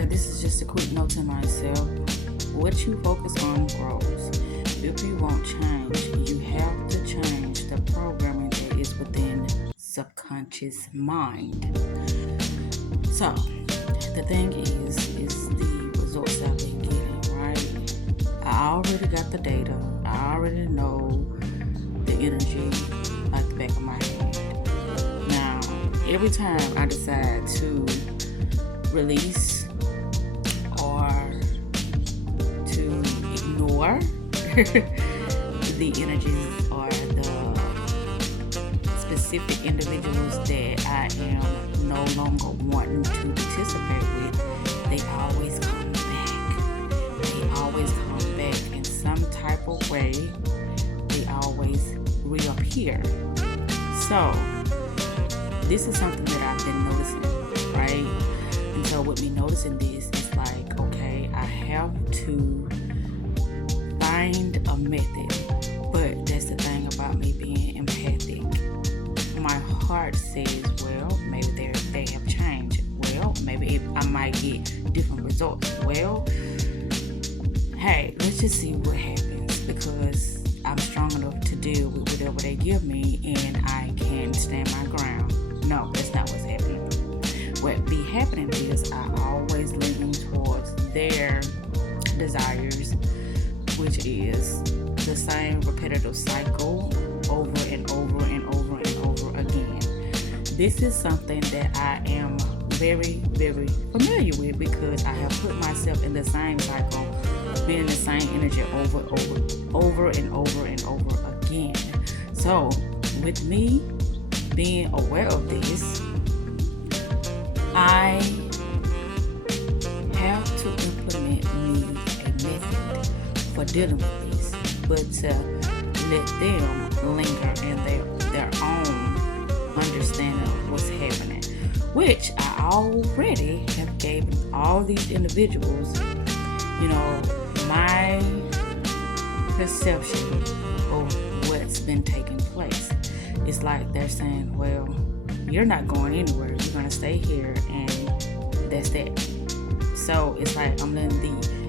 Alright, this is just a quick note to myself. What you focus on grows. If you want change, you have to change the programming that is within subconscious mind. So, the thing is the results I've been getting, right? I already got the data. I already know the energy like the back of my hand. Now, every time I decide to release or to ignore the energies or the specific individuals that I am no longer wanting to participate with, they always come back. They always come back in some type of way. They always reappear. So, this is something that I've been noticing, right? And so with me noticing this, it's like, okay, I have to find a method. But that's the thing about me being empathic. My heart says, well, maybe they have changed. Well, maybe I might get different results. Well, hey, let's just see what happens, because I'm strong enough to deal with whatever they give me and I can stand my ground. No, that's not what's happening. What be happening is I always lean towards their desires, which is the same repetitive cycle over and over and over and over again. This is something that I am very, very familiar with because I have put myself in the same cycle, being in the same energy over and over again. So with me being aware of this, I have to implement me a method for dealing with this, but to let them linger in their own understanding of what's happening, which I already have given all these individuals, my perception of what's been taking place. It's like they're saying, well, you're not going anywhere. You're going to stay here, and that's that. So it's like I'm letting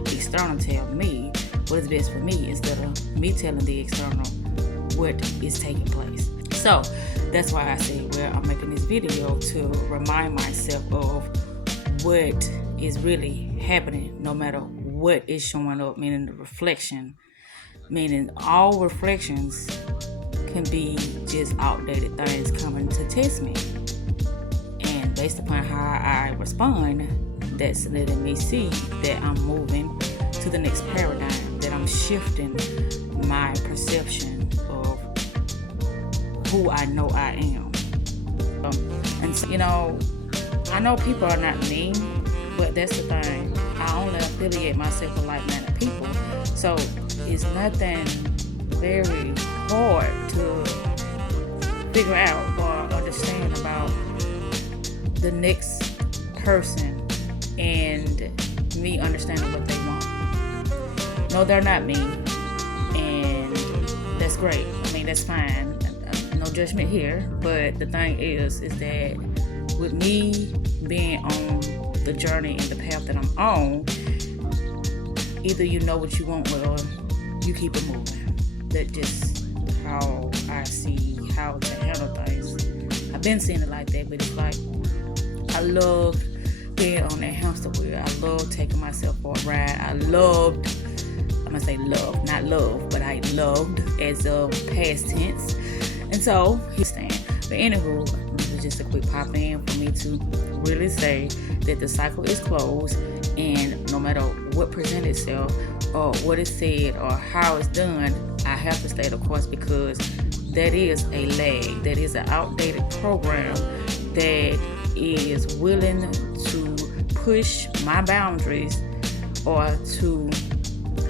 the external tell me what is best for me instead of me telling the external what is taking place. So that's why I say, well, I'm making this video to remind myself of what is really happening, no matter what is showing up, meaning the reflection, meaning all reflections can be just outdated things coming to test me. And based upon how I respond, that's letting me see that I'm moving to the next paradigm, that I'm shifting my perception of who I know I am. And so, I know people are not mean, but that's the thing. I only affiliate myself with like-minded people. So it's nothing very hard to figure out or understand about the next person and me understanding what they want. No, they're not me, and that's great. I mean, that's fine. No judgment here. But the thing is that with me being on the journey and the path that I'm on, either you know what you want or you keep it moving. That's just how I see how to handle things. I've been seeing it like that, but it's like I love being on that hamster wheel. I love taking myself for a ride. I'm gonna say love, not love, but I loved as of past tense. And so he's staying. But anywho, this was just a quick pop in for me to really say that the cycle is closed, and no matter what presents itself or what is said or how it's done, I have to stay the course, because that is a lag, that is an outdated program that is willing to push my boundaries, or to,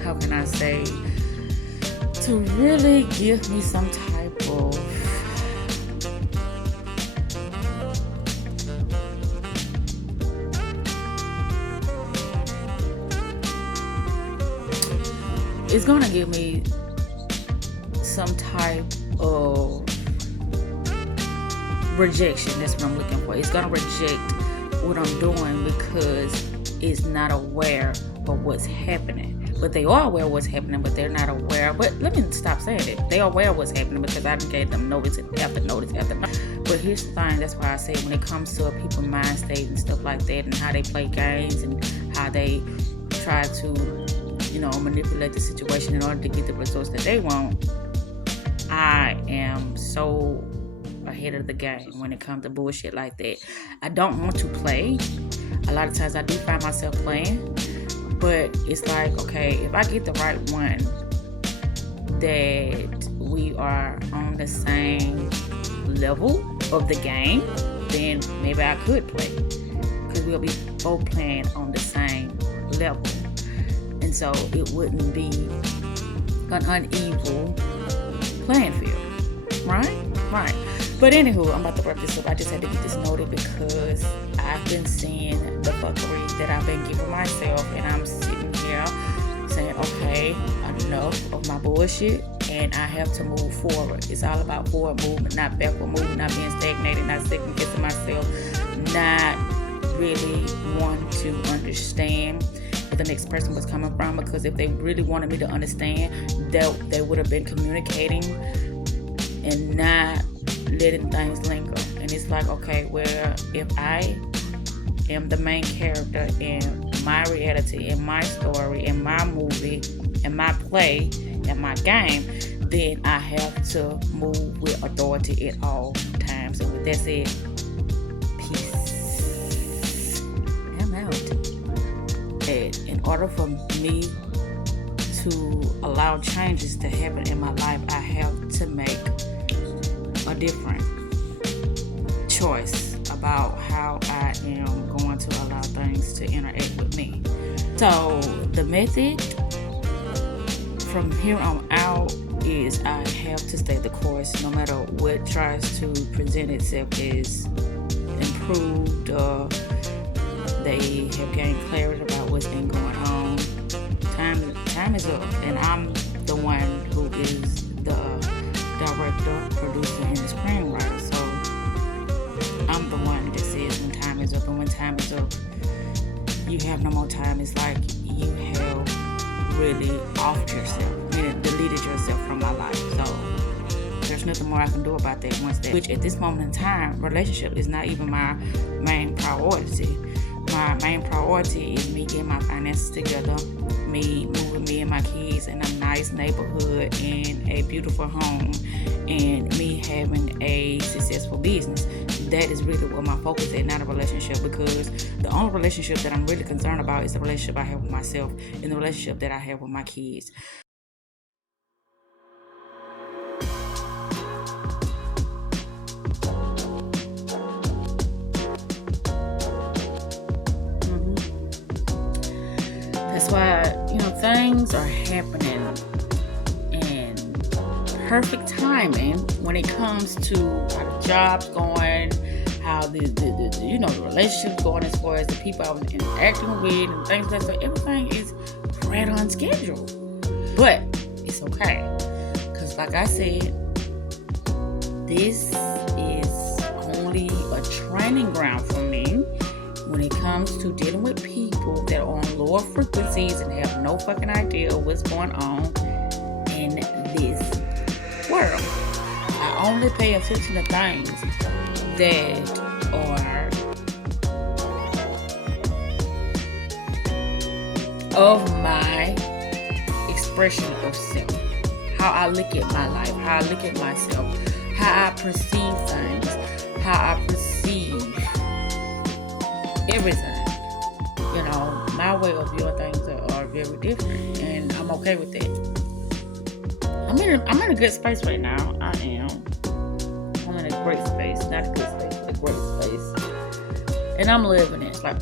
how can I say, to really give me some type of it's gonna give me some type of rejection. That's what I'm looking for. It's gonna reject what I'm doing because is not aware of what's happening. But they are aware of what's happening, but they're not aware. But let me stop saying it. They are aware of what's happening because I gave them notice after notice after notice. But here's the thing, that's why I say when it comes to people's mind state and stuff like that, and how they play games and how they try to, manipulate the situation in order to get the results that they want, I am so ahead of the game when it comes to bullshit like that. I don't want to play. A lot of times I do find myself playing, but it's like, okay, if I get the right one that we are on the same level of the game, then maybe I could play, because we'll be both playing on the same level, and so it wouldn't be an unequal playing field, right? But anywho, I'm about to wrap this up. I just had to get this noted because I've been seeing the fuckery that I've been giving myself, and I'm sitting here saying, okay, enough of my bullshit, and I have to move forward. It's all about forward movement, not backward movement, not being stagnated, not second guessing myself, not really wanting to understand where the next person was coming from, because if they really wanted me to understand, they would have been communicating and not letting things linger. And it's like, okay, well, if I am the main character in my reality, in my story, in my movie, in my play, in my game, then I have to move with authority at all times. And with that said, peace. I'm out. And in order for me to allow changes to happen in my life, I have to make a different choice about how I am going to allow things to interact with me. So the method from here on out is I have to stay the course no matter what tries to present itself as improved, or they have gained clarity about what's been going on. Time is up, and I'm the one who is the director, producer, and the screenwriter. So I'm the one that says when time is up, and when time is up, you have no more time. It's like you have really offed yourself, meaning deleted yourself from my life. So there's nothing more I can do about that which at this moment in time, relationship is not even my main priority. My main priority is me getting my finances together, me moving me and my kids in a nice neighborhood in a beautiful home, and me having a successful business. That is really what my focus is, not a relationship, because the only relationship that I'm really concerned about is the relationship I have with myself and the relationship that I have with my kids. That's why, things are happening in perfect timing when it comes to how the job's going, how the relationship's going, as far as the people I'm interacting with and things like that. So everything is right on schedule. But it's okay, because like I said, this is only a training ground for me when it comes to dealing with people that are on lower frequencies and have no fucking idea what's going on in this world. I only pay attention to things that are of my expression of self. How I look at my life, how I look at myself, how I perceive things, how I perceive everything. My way of viewing things are very different, and I'm okay with that. I'm in a good space right now. I am. I'm in a great space, not a good space, but a great space, and I'm living it. It's like,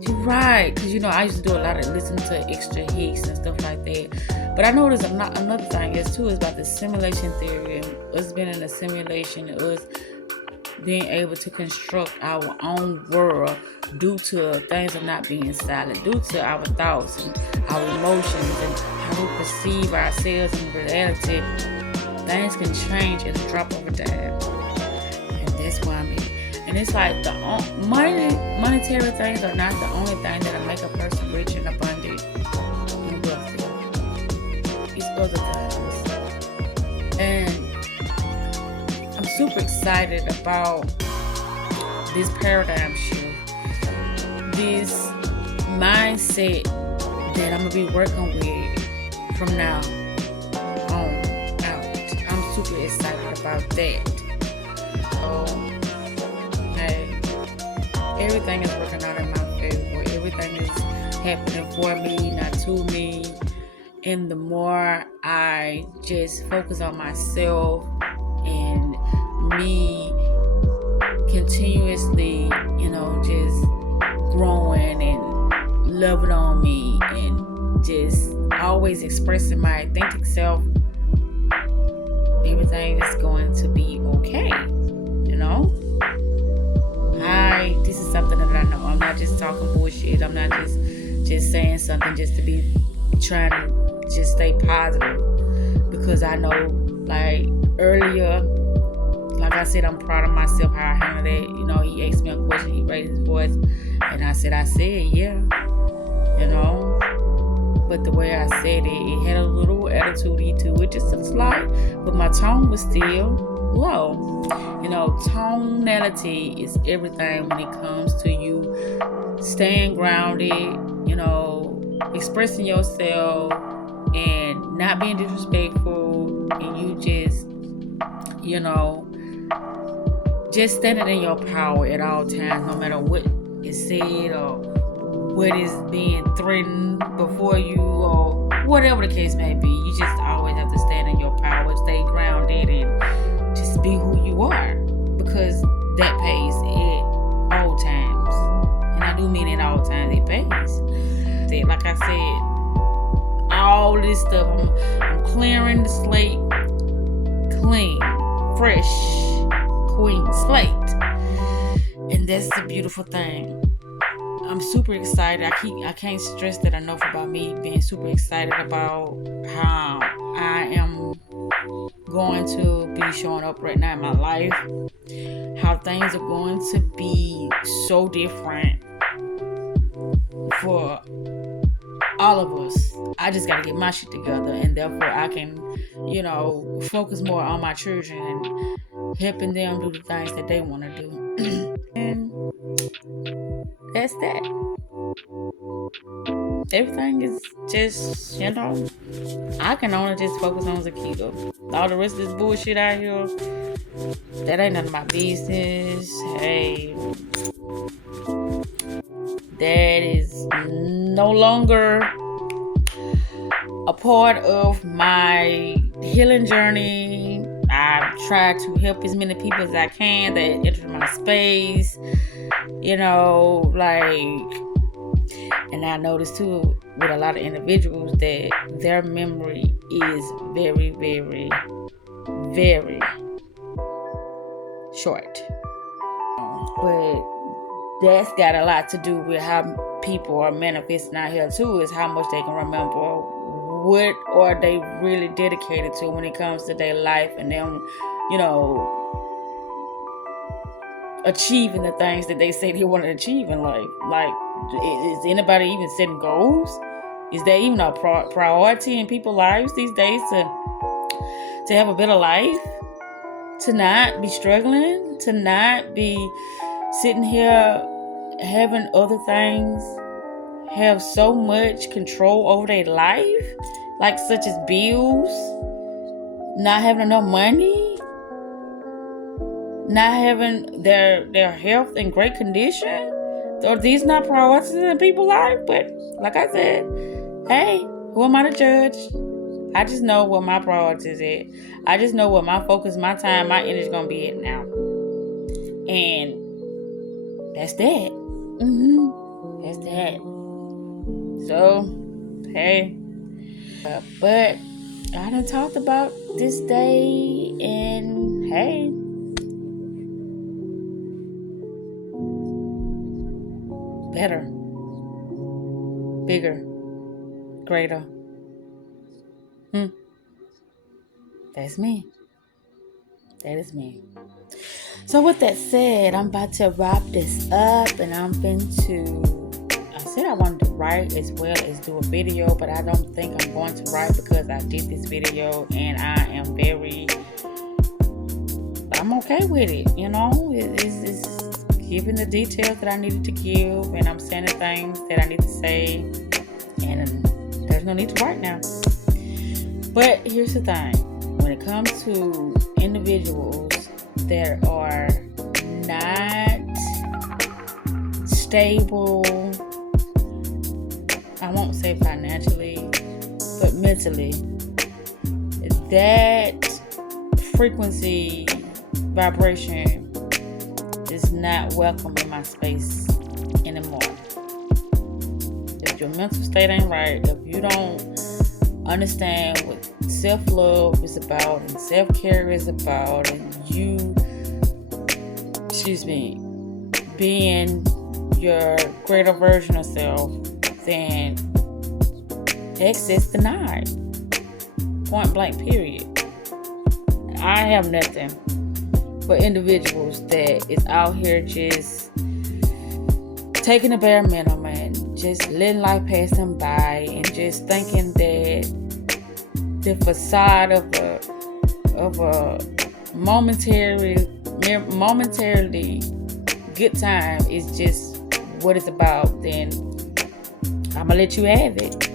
you're right, because I used to do a lot of listening to extra hits and stuff like that. But I noticed another thing is about the simulation theory, us being in a simulation, us being able to construct our own world due to things of not being silent, due to our thoughts and our emotions and how we perceive ourselves in reality. Things can change at a drop of a dime, and that's why I'm in. And it's like the monetary things are not the only thing that'll make a person rich and abundant and wealthy. It's other things. And I'm super excited about this paradigm shift, this mindset that I'm going to be working with from now on out. I'm super excited about that. So, hey, everything is working out in my favor. Everything is happening for me, not to me. And the more I just focus on myself and me continuously, just growing and loving on me and just always expressing my authentic self, everything is going to be okay. This is something that I know. I'm not just talking bullshit. I'm not just saying something just to be trying to just stay positive, because I know, like earlier, like I said, I'm proud of myself how I handled it. He asked me a question, he raised his voice, and I said yeah, but the way I said it had a little attitude to it, just a slight, but my tone was still low. Tonality is everything when it comes to you staying grounded, expressing yourself and not being disrespectful, and you just standing in your power at all times, no matter what is said or what is being threatened before you or whatever the case may be. You just always have to stand in your power, stay grounded, and just be who you are, because that pays at all times. And I do mean at all times, it pays. Like I said, all this stuff, I'm clearing the slate clean, fresh, clean slate, and that's the beautiful thing. I'm super excited. I can't stress that enough about me being super excited about how I am going to be showing up right now in my life, how things are going to be so different for all of us. I just got to get my shit together, and therefore I can, focus more on my children and helping them do the things that they want to do. And that's that. Everything is just, I can only just focus on Zakita. All the rest of this bullshit out here, that ain't none of my business. Hey, that is no longer a part of my healing journey. I've tried to help as many people as I can that enter my space, and I noticed too with a lot of individuals that their memory is very, very, very short. But that's got a lot to do with how people are manifesting out here too, is how much they can remember. What are they really dedicated to when it comes to their life and them, achieving the things that they say they want to achieve in life? Like, is anybody even setting goals? Is there even a priority in people's lives these days to have a better life? To not be struggling? To not be sitting here having other things have so much control over their life, like such as bills, not having enough money, not having their health in great condition? Are these not priorities in people's life? But like I said, hey, who am I to judge? I just know what my priorities is at. I just know what my focus, my time, my energy is gonna be at now, and that's that. That's that. So, hey, but I done talked about this day, and hey, better, bigger, greater. That's me. That is me. So with that said, I'm about to wrap this up, and I'm going to, I said I wanted to write as well as do a video, but I don't think I'm going to write because I did this video and I'm okay with it, you know. It's giving the details that I needed to give, and I'm saying the things that I need to say, and there's no need to write now. But here's the thing, when it comes to individuals that are not stable, I won't say financially, but mentally, that frequency vibration is not welcome in my space anymore. If your mental state ain't right, if you don't understand what self-love is about and self-care is about, and you, being your greater version of self, then access denied. Point blank, period. I have nothing for individuals that is out here just taking the bare minimum and just letting life pass them by, and just thinking that the facade of a momentarily good time is just what it's about, then I'm gonna let you have it.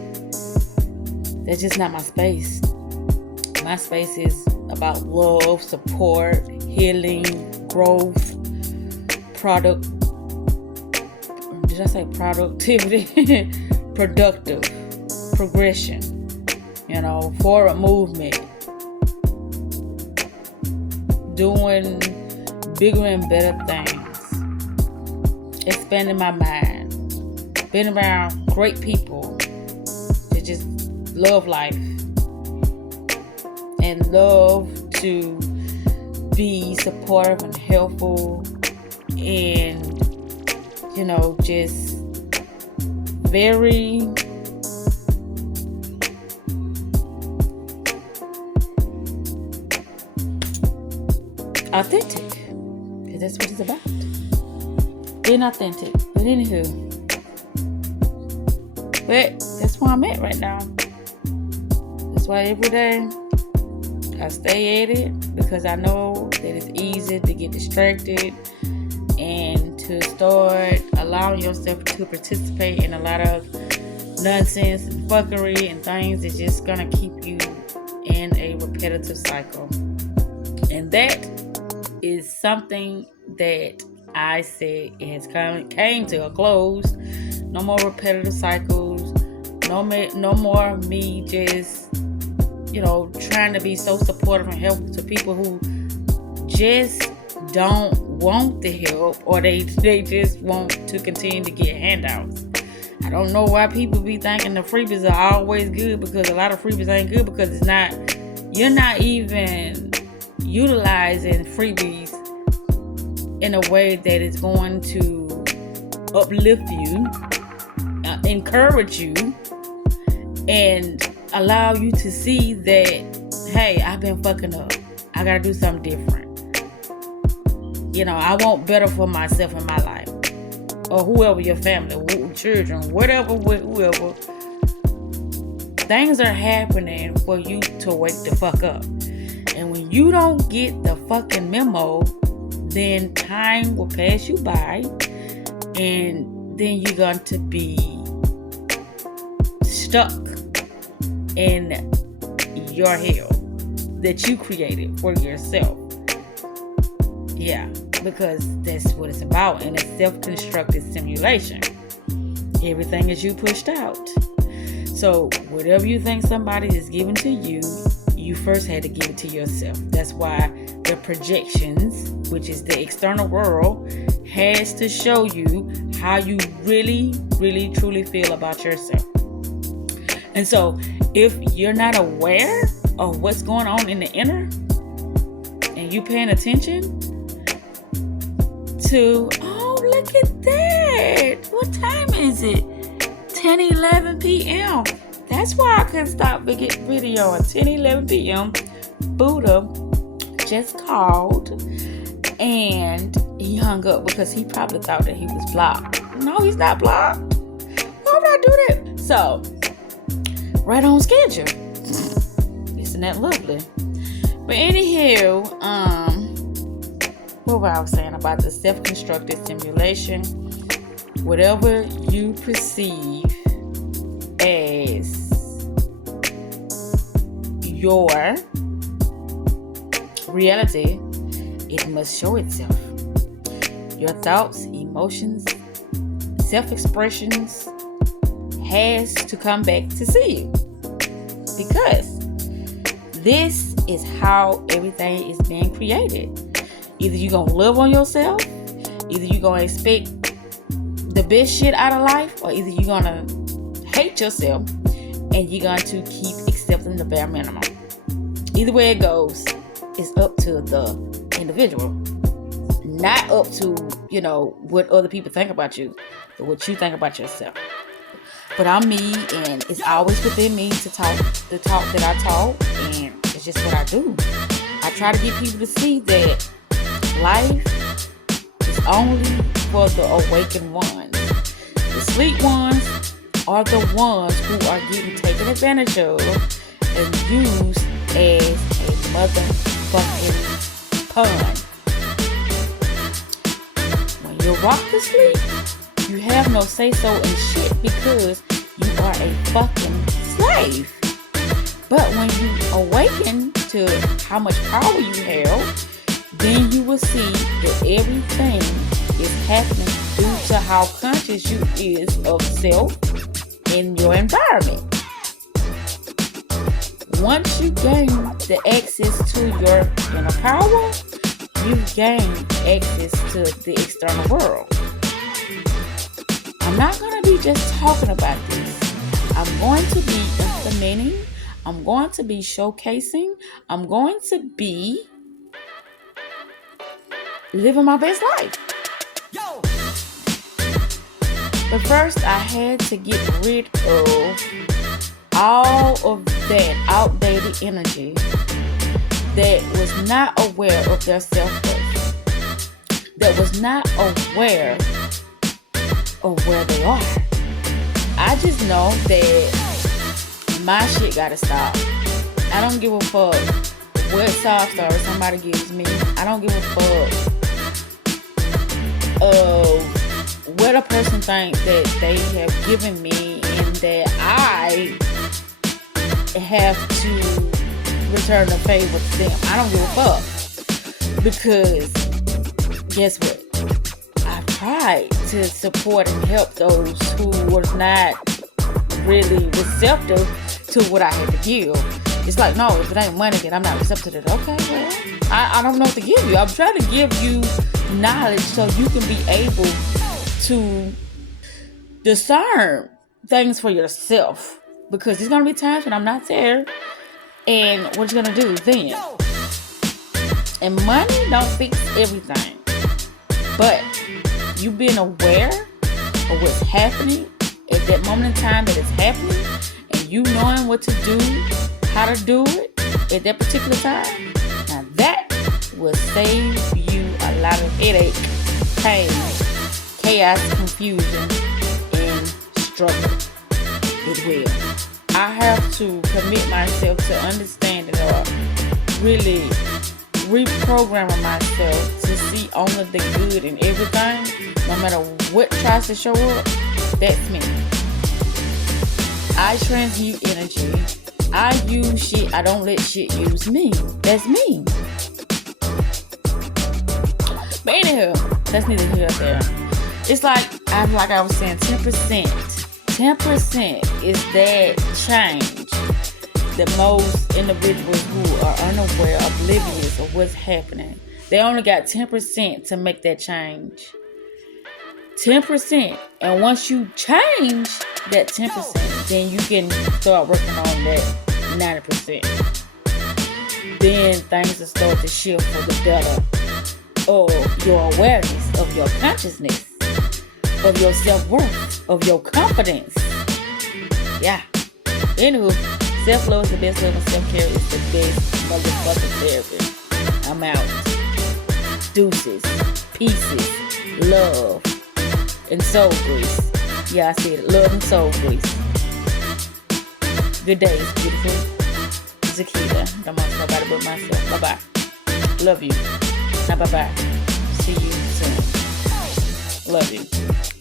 That's just not my space. My space is about love, support, healing, growth, productivity, productive, progression, forward movement, doing bigger and better things, expanding my mind, being around great people that just love life and love to be supportive and helpful, and just very authentic, because that's what it's about, being authentic. But anywho, that's where I'm at right now. That's why every day I stay at it, because I know that it's easy to get distracted and to start allowing yourself to participate in a lot of nonsense and fuckery and things that's just gonna keep you in a repetitive cycle. And that is something that I said it has came to a close. No more repetitive cycles. No more me just trying to be so supportive and helpful to people who just don't want the help, or they just want to continue to get handouts. I don't know why people be thinking the freebies are always good, because a lot of freebies ain't good, because you're not even utilizing freebies in a way that is going to uplift you, encourage you, and allow you to see that, hey, I've been fucking up. I gotta do something different. I want better for myself in my life, or whoever, your family, children, whatever, whoever. Things are happening for you to wake the fuck up. And when you don't get the fucking memo, then time will pass you by, and then you're going to be stuck in your hell that you created for yourself. Yeah, because that's what it's about in a self-constructed simulation. Everything is you pushed out. So whatever you think somebody is giving to you, you first had to give it to yourself. That's why the projections, which is the external world, has to show you how you really, really, truly feel about yourself. And so if you're not aware of what's going on in the inner, and you paying attention to, oh, look at that. What time is it? 10:11 p.m. That's why I couldn't stop video at 10:11 p.m. Buddha just called And he hung up because he probably thought that he was blocked. No, he's not blocked. Why would I do that? So, right on schedule. Isn't that lovely? But anyhow, what was I saying about the self-constructed simulation? Whatever you perceive as your reality, it must show itself. Your thoughts, emotions, self-expressions has to come back to see you. Because this is how everything is being created. Either you're going to love on yourself, either you're going to expect the best shit out of life, or either you're going to hate yourself and you're going to keep accepting the bare minimum. Either way it goes, it's up to the individual. Not up to, what other people think about you, or what you think about yourself. But I'm me, and it's always within me to talk the talk that I talk, and it's just what I do. I try to get people to see that life is only for the awakened ones. The sleep ones are the ones who are getting taken advantage of and used as a motherfucking pawn. When you're rocked to sleep, you have no say-so in shit because you are a fucking slave. But when you awaken to how much power you have, then you will see that everything is happening due to how conscious you is of self in your environment. Once you gain the access to your inner power, you gain access to the external world. I'm not going to be just talking about this. I'm going to be implementing. I'm going to be showcasing. I'm going to be living my best life. But first, I had to get rid of all of that outdated energy that was not aware of their self-worth, that was not aware of where they are. I just know that my shit gotta stop. I don't give a fuck what sob story somebody gives me. I don't give a fuck what a person thinks that they have given me and that I have to return the favor to them. I don't give a fuck. Because guess what? I've tried to support and help those who were not really receptive to what I had to give. It's like, no, if it ain't money, then I'm not receptive to it. Okay, well, I don't know what to give you. I'm trying to give you knowledge so you can be able to discern things for yourself. Because there's going to be times when I'm not there. And what you going to do then? And money don't fix everything. But you being aware of what's happening at that moment in time that it's happening, and you knowing what to do, how to do it at that particular time, now that will save you a lot of headache, pain, chaos, confusion, and struggle. It will. I have to commit myself to understanding or really reprogramming myself to see only the good in everything, no matter what tries to show up. That's me. I transmute energy. I use shit. I don't let shit use me. That's me. But anyhow, that's neither here nor there. It's like I was saying, 10%. 10% is that change that most individuals who are unaware, oblivious of what's happening, they only got 10% to make that change. 10%. And once you change that 10%, then you can start working on that 90%. Then things will start to shift for the better. Of your awareness, of your consciousness, of your self-worth, of your confidence. Yeah. Anywho, self-love is the best love and self-care is the best motherfucking therapy. I'm out. Deuces, pieces, love, and soul grease. Yeah, I said it. Love and soul grease. Good day, beautiful. Zakita. Don't want nobody but myself. Bye-bye. Love you. Now, bye-bye. See you soon. Love you.